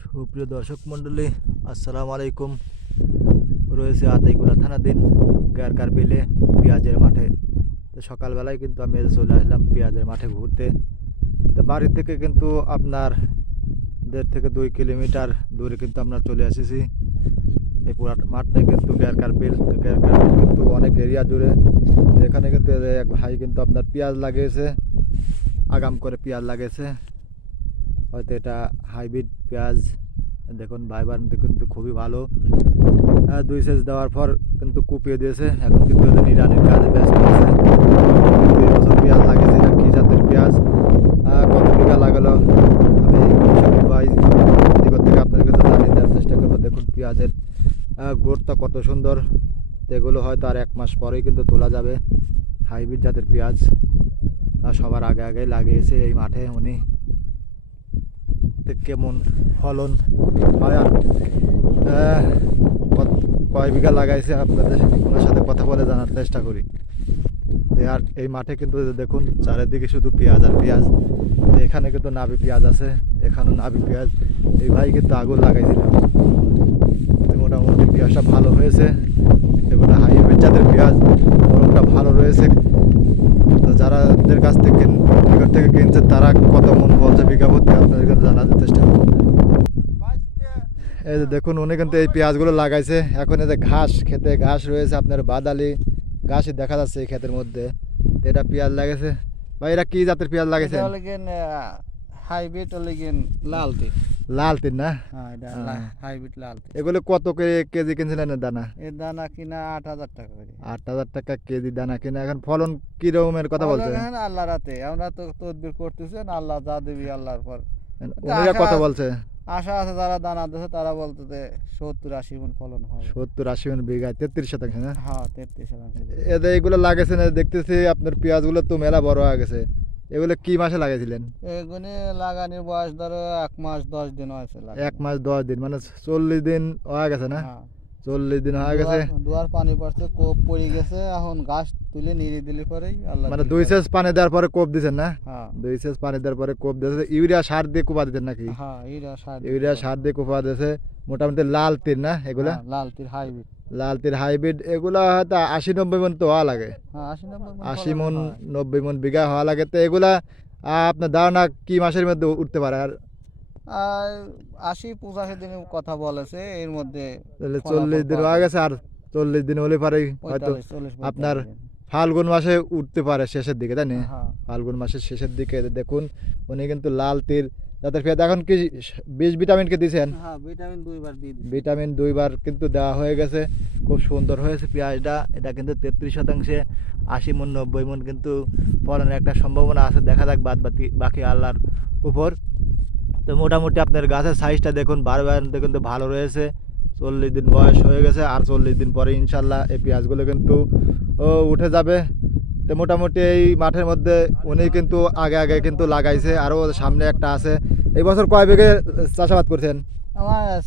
সুপ্রিয় দর্শক মণ্ডলী, আসসালামু আলাইকুম। রয়েছে আতাইকুলা থানাধীন গারকার বিলে পেঁয়াজের মাঠে। তো সকালবেলায় কিন্তু আমি চলে আসলাম পেঁয়াজের মাঠে ঘুরতে। তো বাড়ি থেকে কিন্তু আপনার দেড় থেকে দুই কিলোমিটার দূরে কিন্তু আমরা চলে এসেছি। এই পুরা মাঠটাই কিন্তু গ্যারকার বিল গ্যারকার বিল কিন্তু অনেক এরিয়া জুড়ে। এখানে কিন্তু এক ভাই কিন্তু আপনার পেঁয়াজ লাগিয়েছে, আগাম করে পেঁয়াজ লাগিয়েছে। হয়তো এটা হাইব্রিড পেঁয়াজ। দেখুন ভাইবার কিন্তু খুবই ভালো। দুই সেচ দেওয়ার পর কিন্তু কুপিয়ে দিয়েছে। এখন কিন্তু নিরানির কাজে ব্যস্ত আছে। এই বছর পেঁয়াজ লাগিয়েছে এটা কী জাতের পেঁয়াজ? কত বিঘা লাগালো? আমি কৃষক ভাই দিক থেকে আপনাদেরকে তো জানিয়ে দেওয়ার চেষ্টা করব। দেখুন, পেঁয়াজের গোড়টা কত সুন্দর। এগুলো হয়তো আর এক মাস পরেই কিন্তু তোলা যাবে। হাইব্রিড জাতের পেঁয়াজ সবার আগে আগে লাগিয়েছে এই মাঠে উনি। তো কেমন ফলন হয় আর কয় বিঘা লাগাইছে আপনাদের? ওনার সাথে কথা বলে জানার চেষ্টা করি। আর এই মাঠে কিন্তু দেখুন, চারিদিকে শুধু পেঁয়াজ আর পেঁয়াজ। এখানে কিন্তু নাবি পেঁয়াজ আছে, এখানেও নাবি পেঁয়াজ। এই ভাই কিন্তু আগুন লাগাইছিল। তো মোটামুটি পেঁয়াজটা ভালো হয়েছে। এগুলো হাইব্রিড জাতের পেঁয়াজ ফলনটা ভালো রয়েছে। তো যারা এদের কাছ থেকে নিকট থেকে কিনছে, তারা কত মন বলছে বিজ্ঞাপনকে আপনাদের কাছে জানাতে চেষ্টা করব। এই যে দেখুন, উনি কিন্তু এই পেঁয়াজগুলো লাগাইছে। এখন এই যে ঘাস, খেতে ঘাস রয়েছে আপনার বাদালি ঘাসই দেখা যাচ্ছে এই ক্ষেতের মধ্যে। এটা পেঁয়াজ লাগাইছে। ভাই, এরা কি জাতের পেঁয়াজ লাগাইছে? হাইব্রিড হলো গিয়ে লাল তে লাল তিন না হ্যাঁ। হাইব্রিড লাল তে এগুলো কত করে কেজি কিনছিলেন দানা? এর দানা কিনা আট হাজার টাকা করে। আট হাজার টাকা কেজি দানা কিনা। এখন ফলন কি রকমের কথা বলছে বলছেন? আল্লাহ রাতে আমরা তো তদবির করতেছেন আল্লাহ যা দিবি আল্লাহর পর। উনিরা আশা- বলছে। আশা আছে যারা দানা দিচ্ছে তারা বলতে যে সত্তর আশি মন ফলন হবে। সত্তর আশি মন বিঘা তেত্রিশ শতাংশ না? হ্যাঁ তেত্রিশ শতাংশ। এদের এগুলো লাগাইছেন দেখতেছি আপনার পেঁয়াজগুলো তো মেলা বড় হয়ে গেছে। এগুলো কি মাসে লাগাইছিলেন? এগুলি লাগানোর বয়স ধরো এক মাস দশ দিন হয়েছে এক মাস দশ দিন মানে চল্লিশ দিন হয়ে গেছে না? হ্যাঁ। চল্লিশ দিন হয়ে গেছে। দুয়ার- পানি পড়ছে কোপ পড়ে গেছে এখন গাছ তুলে নিড়ে দিলে পরেই আল্লাহ মানে দুই পরে। সেচ পানি দেওয়ার পরে কোপ দিচ্ছেন না? হ্যাঁ। দুই সেচ পানি দেওয়ার পরে কোপ দিয়েছে। ইউরিয়া সার দিয়ে কোপা দিতেন নাকি? হ্যাঁ এরা সার ইউরিয়া সার দিয়ে কোপা দিয়েছে। মোটামুটি লাল তীর না এগুলা? লাল তীর হাইব্রিড। লাল তীর হাইব্রিড এগুলা হয়তো আশি নব্বই মন তো হওয়া লাগে। হ্যাঁ আশি মন নব্বই মন বিঘা হওয়া লাগে। তো এগুলা আপনার ধারণা কি মাসের মধ্যে উঠতে পারে? আর আশি পঁচাশি দিনের কথা বলেছে এর মধ্যে চল্লিশ দিন হয়ে গেছে আর চল্লিশ দিন হলে পারে হয়তো আপনার ফাল্গুন মাসে উঠতে পারে শেষের দিকে তাই না? হ্যাঁ। ফাল্গুন মাসের শেষের দিকে দেখুন উনি কিন্তু লাল তীর যাদের পেঁয়াজ এখন কি বিষ দিয়েছেন হ্যাঁ ভিটামিন দুইবার দিয়ে দিই ভিটামিন দুইবার কিন্তু দেওয়া হয়ে গেছে। খুব সুন্দর হয়েছে পেঁয়াজটা। এটা কিন্তু তেত্রিশ শতাংশে আশি মন নব্বই মন কিন্তু ফলনের একটা সম্ভাবনা আছে। দেখা যাক বাদ বাকি বাকি আল্লাহর উপর। তো মোটামুটি আপনার গাছের সাইজটা দেখুন বারো বার কিন্তু ভালো রয়েছে। চল্লিশ দিন বয়স হয়ে গেছে। আর চল্লিশ দিন পরে ইনশাল্লাহ এই পেঁয়াজগুলো কিন্তু ও উঠে যাবে। তো মোটামুটি এই মাঠের মধ্যে উনি কিন্তু আগে আগে কিন্তু লাগাইছে আরও সামনে একটা আছে। এই বছর কয় বিঘে চাষাবাদ করছেন?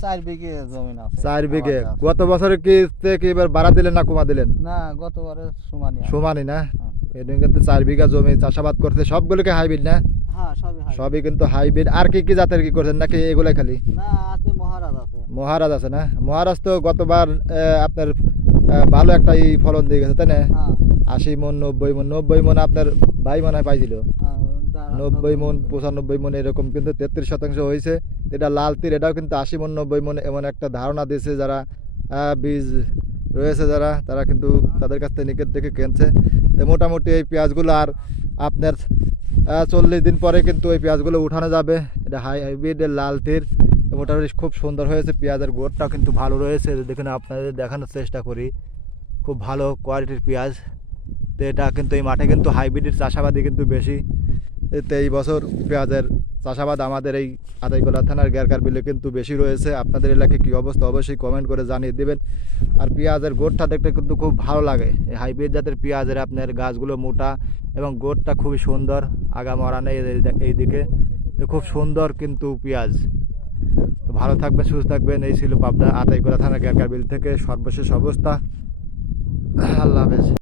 চার বিঘে জমি চার বিঘে। গত বছরে কি তে কি এবার বাড়া দিলেন না কমা দিলেন? না গতবারে সমানই আছে। সমানই না? হ্যাঁ। এদিন কিন্তু চার বিঘা জমি চাষাবাদ করতে সবগুলোকে হাইব্রিড না? হ্যাঁ সবই কিন্তু হাইব্রিড আর কি কি জাতের কি করছেন নাকি এগুলাই খালি? মহারাজ আছে। না? মহারাজ তো গতবার আপনার ভালো একটা ফলন দিয়ে গেছে তাই না? হ্যাঁ। আশি মন নব্বই মন নব্বই মন আপনার ভাই মনে হয় পাইছিল। নব্বই মন পঁচানব্বই মন এরকম কিন্তু তেত্রিশ শতাংশ হয়েছে। এটা লাল তীর এটাও কিন্তু আশি মন নব্বই মন এমন একটা ধারণা দিয়েছে যারা বীজ রয়েছে যারা তারা কিন্তু তাদের কাছ থেকে নিকট দেখে কিনছে। তো মোটামুটি এই পেঁয়াজগুলো আর আপনার চল্লিশ দিন পরে কিন্তু এই পেঁয়াজগুলো উঠানো যাবে। এটা হাই হাইব্রিডের লাল তীর। মোটামুটি খুব সুন্দর হয়েছে পেঁয়াজের গোড়টাও কিন্তু ভালো রয়েছে। দেখুন আপনাদের দেখানোর চেষ্টা করি। খুব ভালো কোয়ালিটির পেঁয়াজ। তো এটা কিন্তু এই মাঠে কিন্তু হাইব্রিডের চাষাবাদই কিন্তু বেশি। তো এই বছর পেঁয়াজের চাষাবাদ আমাদের এই আতাইকলা থানার গ্যারকার বিলে কিন্তু বেশি রয়েছে। আপনাদের এলাকায় কী অবস্থা অবশ্যই কমেন্ট করে জানিয়ে দেবেন। আর পেঁয়াজের গোটটা দেখতে কিন্তু খুব ভালো লাগে। এই হাইব্রিড জাতের পেঁয়াজের আপনার গাছগুলো মোটা এবং গোটটা খুবই সুন্দর। আগা মরা নেই এই- এই দিকে। তো খুব সুন্দর কিন্তু পেঁয়াজ। তো ভালো থাকবেন, সুস্থ থাকবেন। এই ছিল পাবনা আতাইকলা থানার গ্যারকার বিল থেকে সর্বশেষ অবস্থা। আল্লাহ হাফেজ।